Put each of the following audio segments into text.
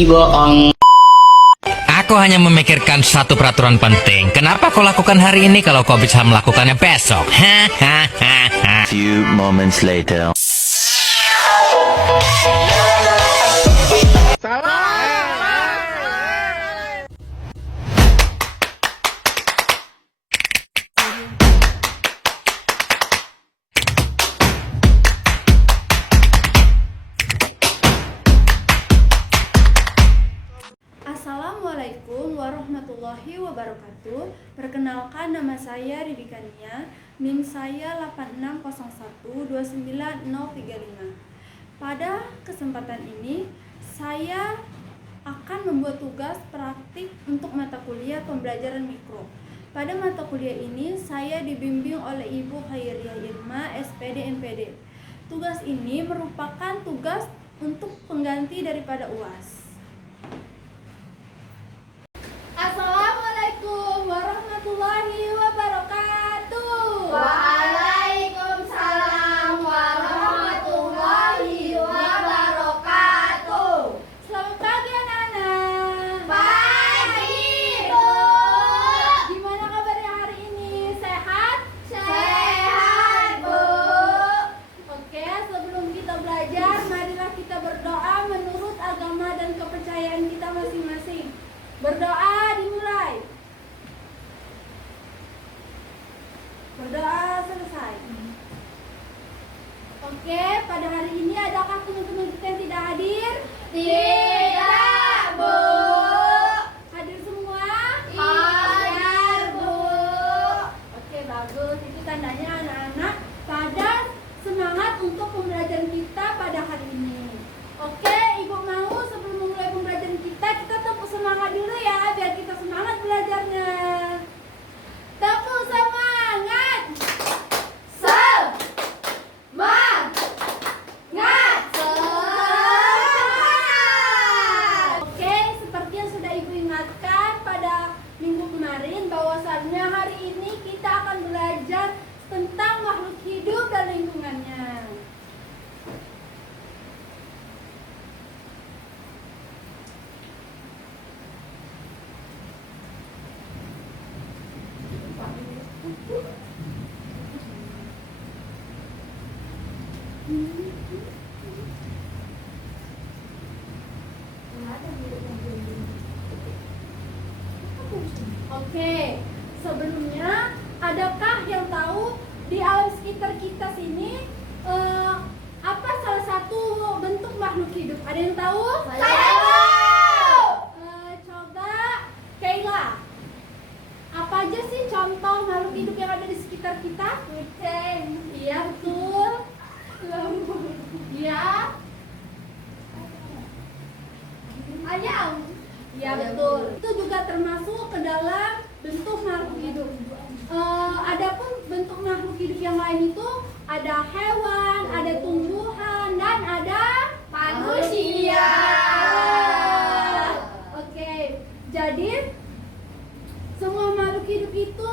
bohong. Aku hanya memikirkan satu peraturan penting. Kenapa kau lakukan hari ini kalau kau bisa melakukannya besok? Hahaha. Few moments later. Assalamualaikum warahmatullahi wabarakatuh. Perkenalkan, nama saya Ridi Kania, NIM saya 860129035. Pada kesempatan ini saya akan membuat tugas praktik untuk mata kuliah pembelajaran mikro. Pada mata kuliah ini saya dibimbing oleh Ibu Khairiah Irma, SPD MPD. Tugas ini merupakan tugas untuk pengganti daripada UAS. Assalamualaikum warahmatullahi wabarakatuh. Waalaikumsalam warahmatullahi wabarakatuh. Selamat pagi anak-anak. Pagi, Bu. Gimana kabarnya hari ini? Sehat? Sehat, Bu. Oke, sebelum kita belajar, marilah kita berdoa menurut agama dan kepercayaan kita masing-masing. Berdoa dimulai. Berdoa selesai. Oke, pada hari ini adakah teman-teman kita yang tidak hadir? Tidak, Bu. Hadir semua? Hadir, Bu. Oke, bagus. Itu tandanya anak-anak pada semangat untuk pembelajaran kita pada hari ini. Oke, Ibu mau sebelum memulai pembelajaran kita tepuk semangat dulu ya, biar kita semangat belajarnya. Tepuk semangat. Semangat. Oke, seperti yang sudah Ibu ingatkan pada minggu kemarin, bahwasannya hari ini kita akan belajar tentang makhluk hidup dan lingkungannya. Oke, sebelumnya adakah yang tahu di alam sekitar kita sini apa salah satu bentuk makhluk hidup? Ada yang tahu? Saya tahu. Coba Kayla, apa aja sih contoh makhluk hidup yang ada di sekitar kita? Kucing. Iya, betul. Iya. Ayam. Iya, betul. Itu juga termasuk ke dalam bentuk makhluk hidup. Adapun bentuk makhluk hidup yang lain itu ada hewan, ada tumbuhan, dan ada Manusia. Oke, jadi semua makhluk hidup itu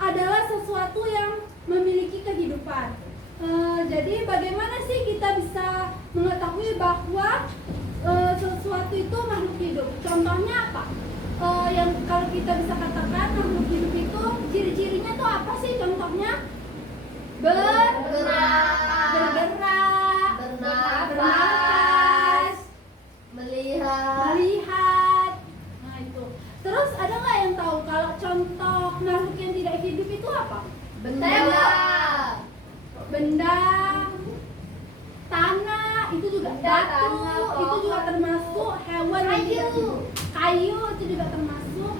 adalah sesuatu yang memiliki kehidupan. Jadi bagaimana sih kita bisa mengetahui bahwa sesuatu itu makhluk hidup? Contohnya apa? Yang kalau kita bisa katakan makhluk hidup itu ciri-cirinya tuh apa sih? Contohnya bergerak, bernafas, melihat. Nah itu. Terus ada nggak yang tahu kalau contoh makhluk yang tidak hidup itu apa? Benda, tanah, itu juga batu, itu juga termasuk hewan yang tidak hidup. Kayu itu juga termasuk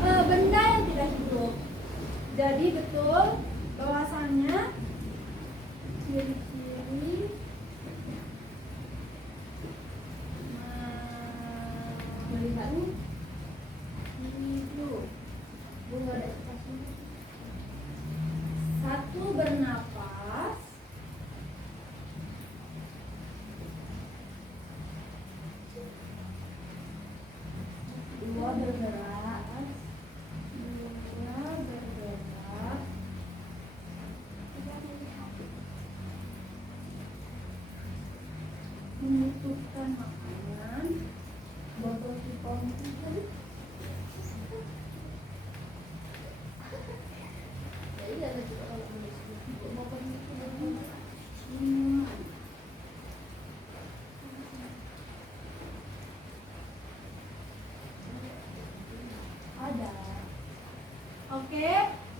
benda yang tidak hidup. Jadi betul bahwasannya ciri-ciri hidup. Satu, bernapas. Dua, bergerak. membutuhkan makanan. Ada. Oke,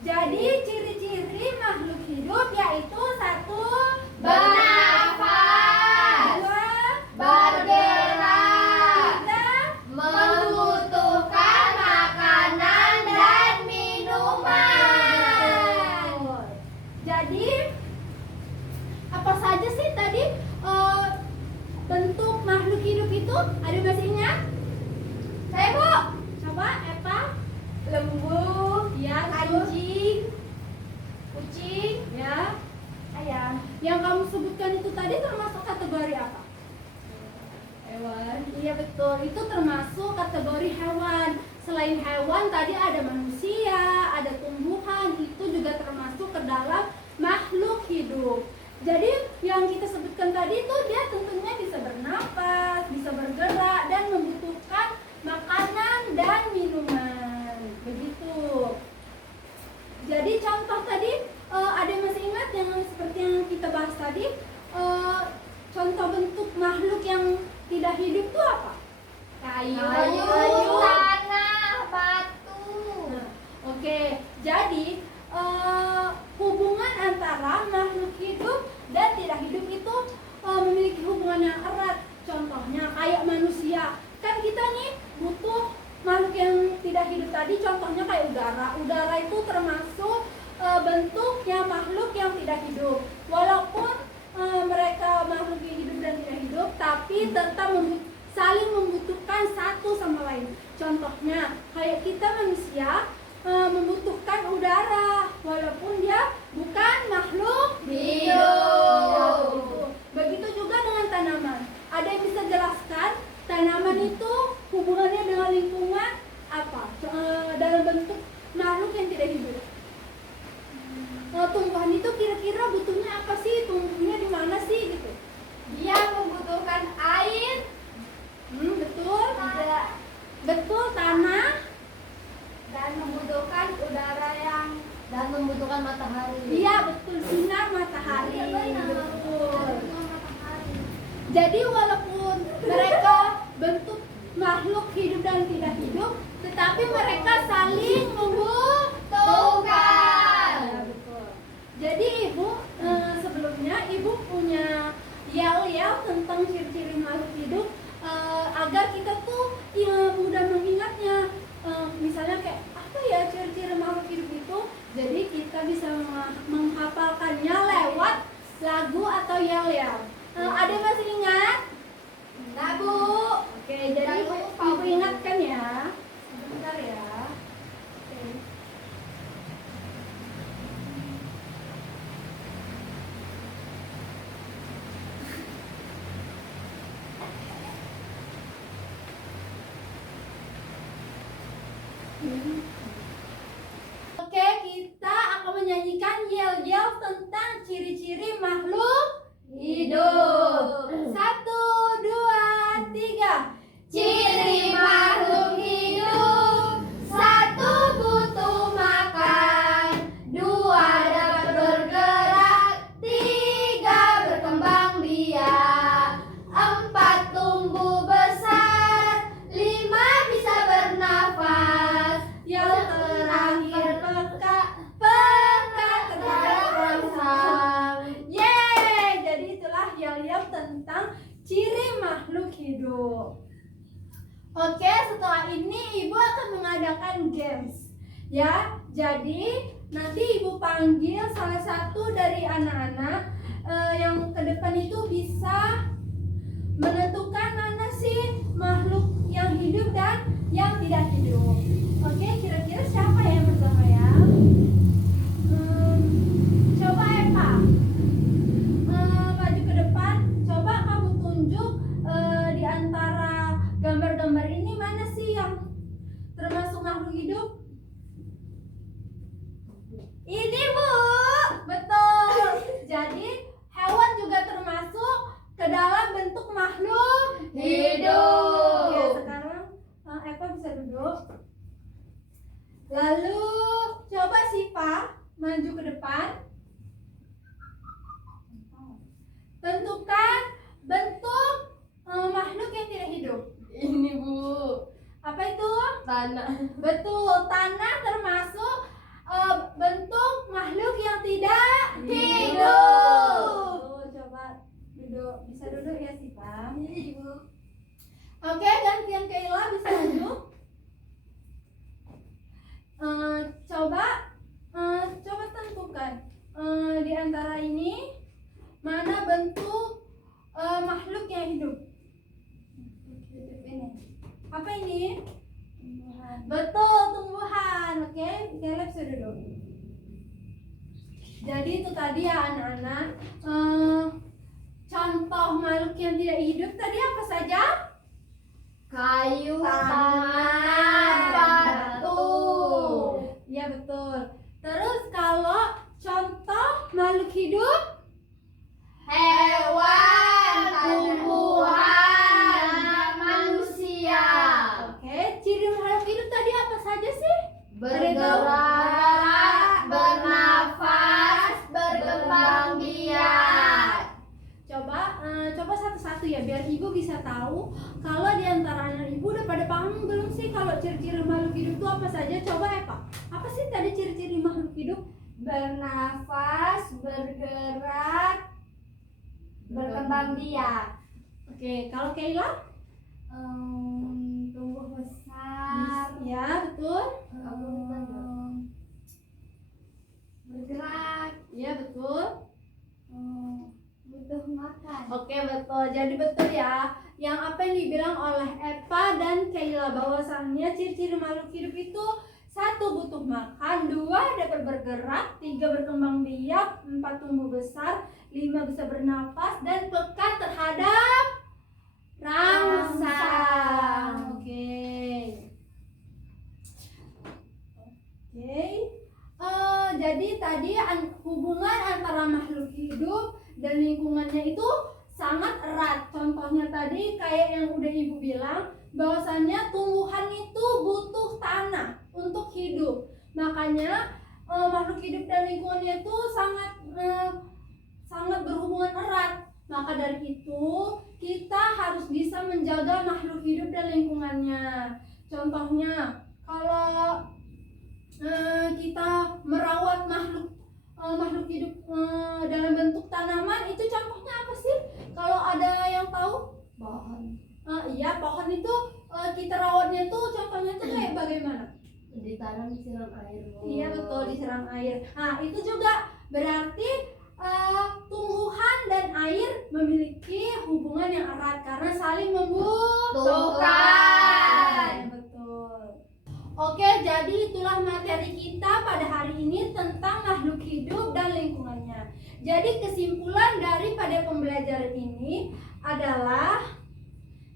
jadi ciri-ciri makhluk hidup yaitu satu, Bernafas, dua, bergerak, tiga, membutuhkan makanan dan minuman. Jadi apa saja sih tadi bentuk makhluk hidup itu? Ada masih ingat? Saya Bu. Coba Eva. Lembu, Ya, anjing, kucing, ya. ayam, Yang kamu sebutkan itu tadi termasuk kategori apa? hewan, Iya betul, itu termasuk kategori hewan. Selain hewan tadi ada manusia, ada tumbuhan, itu juga termasuk ke dalam makhluk hidup. Jadi yang kita sebutkan tadi itu dia tentunya bisa bernapas, bisa bergerak dan membutuhkan makanan dan minuman. Begitu. Jadi contoh tadi ada yang masih ingat yang seperti yang kita bahas tadi, contoh bentuk makhluk yang tidak hidup itu apa? kayu, Kayu. tanah, batu. Nah, oke, jadi hubungan antara makhluk hidup dan tidak hidup itu memiliki hubungan yang erat. Contohnya kayak manusia, kan kita nih butuh makhluk yang tidak hidup tadi. Contohnya kayak udara. Udara itu termasuk bentuknya makhluk yang tidak hidup. Walaupun mereka makhluk yang hidup dan tidak hidup, tapi tetap saling membutuhkan satu sama lain. Contohnya kayak kita manusia membutuhkan udara walaupun dia bukan makhluk Hidup. Ya, begitu. Begitu juga dengan tanaman. Ada yang bisa jelaskan tanaman itu hubungannya dengan lingkungan apa? Dalam bentuk makhluk yang tidak hidup. Tumbuhan itu kira-kira butuhnya apa sih? Tumbuhnya di mana sih gitu? Dia membutuhkan air, Betul. tidak, Betul, tanah. dan membutuhkan udara dan membutuhkan matahari. Iya, betul, sinar matahari. Iya, benar. Betul. Matahari. Jadi walaupun mereka bentuk makhluk hidup dan tidak hidup, tetapi mereka saling membutuhkan. Ya, betul. Jadi Ibu sebelumnya Ibu punya yel-yel tentang ciri-ciri makhluk hidup agar kita tuh mudah mengingatnya. Misalnya kayak apa ya ciri-ciri makhluk hidup itu? Jadi kita bisa menghafalkannya lewat lagu atau yel-yel. Ada yang masih ingat? Nah, Bu. Oke, jadi Ibu ingatkan ya. Sebentar ya. Oke. Oke, kita akan menyanyikan yel-yel tentang ciri-ciri makhluk Hidup. 1, 2, 3. Ciri makhluk hidup: 1. Butuh makan, 2. Dapat bergerak, 3. Berkembang biak, 4. Tumbuh besar, 5. Bisa bernafas, Yang terakhir peka terangsang. Yeay, jadi itulah yel-yel tentang ciri makhluk hidup. Oke, setelah ini Ibu akan mengadakan games. Ya, jadi nanti Ibu panggil salah satu dari anak-anak yang ke depan itu bisa menentukan mana sih makhluk yang hidup dan yang tidak hidup. Oke, kira-kira siapa yang pertama ya? Coba Eva, maju ke depan. Coba kamu tunjuk di antara gambar-gambar ini mana sih yang termasuk makhluk hidup? Ini Bu, betul. Jadi hewan juga termasuk ke dalam Lalu coba Siva maju ke depan. Tentukan bentuk makhluk yang tidak hidup. Ini Bu, Apa itu? tanah. Betul, tanah termasuk bentuk makhluk yang tidak Hidup. Tuh, coba duduk. Bisa duduk ya Siva. Ibu. Oke, gantian Kayla bisa duduk. Coba tentukan di antara ini mana bentuk makhluk yang hidup. Apa ini? Betul, tumbuhan. Oke, Caleb sudah duduk. Jadi itu tadi ya anak-anak, contoh makhluk yang tidak hidup tadi apa saja? Kayu, Tanah, batu. Iya betul. Terus kalau contoh makhluk hidup? Hewan, tumbuhan, dan manusia. Oke, ciri makhluk hidup tadi apa saja sih? Bergerak, bernafas, berkembang biak. Coba satu-satu ya biar ibu bisa tahu. Kalau di antara anak ibu udah pada paham belum sih kalau ciri-ciri makhluk hidup itu apa saja? Coba Eva. Apa sih tadi ciri-ciri makhluk hidup? Bernafas, bergerak, berkembang biak. Oke, kalau Kayla? Tumbuh besar. Ya, betul. Bergerak. Ya, betul. Butuh makan. Oke, betul. Jadi betul ya. Yang apa yang dibilang oleh Eva dan Kayla bahwasannya ciri-ciri makhluk hidup itu 1 butuh makan, 2 dapat bergerak, 3 berkembang biak, 4 tumbuh besar, 5 bisa bernafas dan peka terhadap rangsang. Oke. Jadi tadi hubungan antara makhluk hidup dan lingkungannya itu sangat erat. Contohnya tadi kayak yang udah ibu bilang, bahwasannya tumbuhan itu butuh tanah untuk hidup. Makanya makhluk hidup dan lingkungannya itu sangat berhubungan erat. Maka dari itu kita harus bisa menjaga makhluk hidup dan lingkungannya. Contohnya kalau kita merawat makhluk hidup dalam bentuk tanaman, itu contohnya apa sih? Kalau ada yang tahu? Pohon. Iya, pohon itu kita rawatnya tuh contohnya tuh kayak bagaimana? Ditanam, disiram air. Iya betul, disiram air. Nah itu juga berarti tumbuhan dan air memiliki hubungan yang erat karena saling membutuhkan. Betul. Oke, jadi itulah materi kita pada hari ini tentang makhluk hidup dan lingkungannya. Jadi kesimpulan daripada pembelajaran ini adalah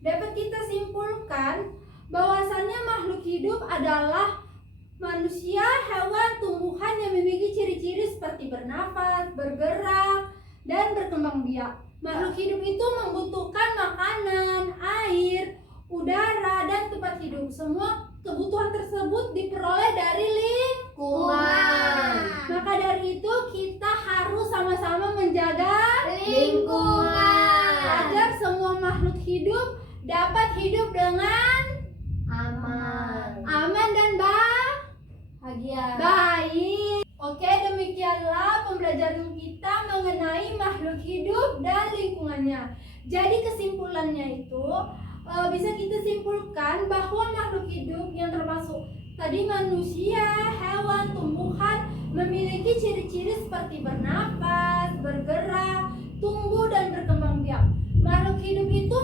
dapat kita simpulkan bahwasannya makhluk hidup adalah manusia, hewan, tumbuhan yang memiliki ciri-ciri seperti bernafas, bergerak, dan berkembang biak. Makhluk hidup itu membutuhkan makanan, air, udara, dan tempat hidup. Semua kebutuhan tersebut diperoleh dari lingkungan. Maka dari itu kita harus sama-sama menjaga Lingkungan. agar semua makhluk hidup dapat hidup dengan aman dan Bahagia. baik. Oke, demikianlah pembelajaran kita mengenai makhluk hidup dan lingkungannya. Jadi kesimpulannya itu bisa kita simpulkan bahwa makhluk hidup yang termasuk tadi manusia, hewan, tumbuhan memiliki ciri-ciri seperti bernafas, bergerak, tumbuh dan berkembang biak. Makhluk hidup itu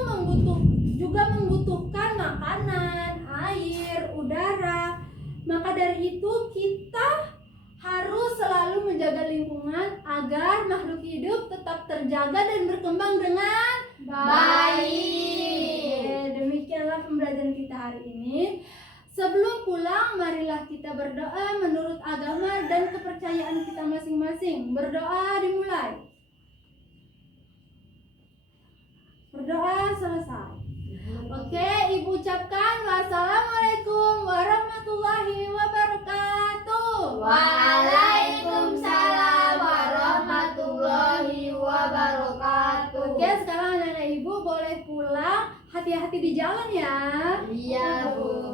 juga membutuhkan makanan, air, udara. Maka dari itu kita harus selalu menjaga lingkungan agar makhluk hidup tetap terjaga dan berkembang dengan baik. Demikianlah pembelajaran kita hari ini. Sebelum pulang, marilah kita berdoa menurut agama dan kepercayaan kita masing-masing. Berdoa dimulai. Berdoa selesai. Oke, Ibu ucapkan wassalamualaikum warahmatullahi wabarakatuh. Waalaikumsalam warahmatullahi wabarakatuh. Oke, sekarang anak-anak ibu boleh pulang. Hati-hati di jalan ya. Iya, Bu.